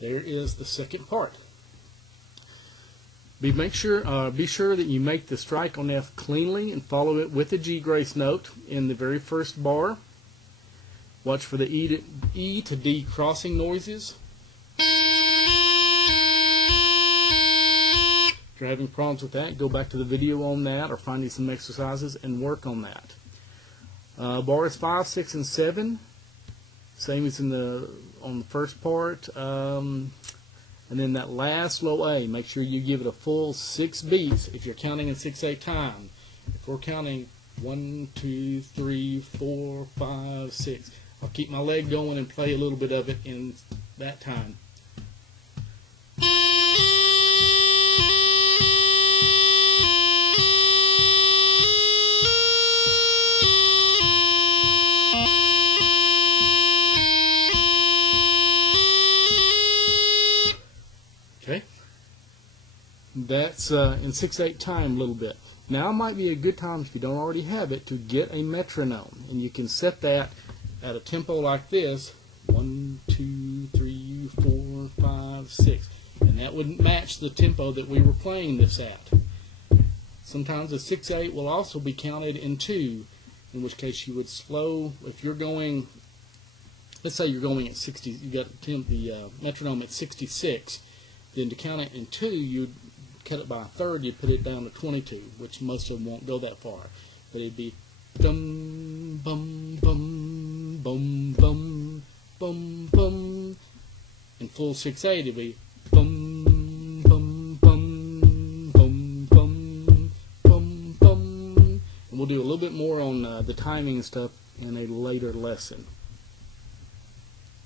There is the second part. Be sure that you make the strike on F cleanly and follow it with a G grace note in the very first bar. Watch for the E to D crossing noises. If you're having problems with that, go back to the video on that or find you some exercises and work on that. Bars 5, 6, and 7, same as on the first part. And then that last low A, make sure you give it a full 6 beats if you're counting in 6/8 time. If we're counting 1, 2, 3, 4, 5, 6, I'll keep my leg going and play a little bit of it in that time. Okay, that's in 6/8 time a little bit. Now might be a good time, if you don't already have it, to get a metronome, and you can set that at a tempo like this: 1, 2, 3, 4, 5, 6, and that would match the tempo that we were playing this at. Sometimes a 6/8 will also be counted in 2, in which case you would slow. If you're going, let's say you're going at 60, you got the metronome at 66. Then to count it in 2, you'd cut it by a third, you'd put it down to 22, which most of them won't go that far. But it'd be dum, bum, bum, bum, bum, bum, bum. In full 6/8, it'd be bum, bum, bum, bum, bum, bum, bum. And we'll do a little bit more on the timing and stuff in a later lesson.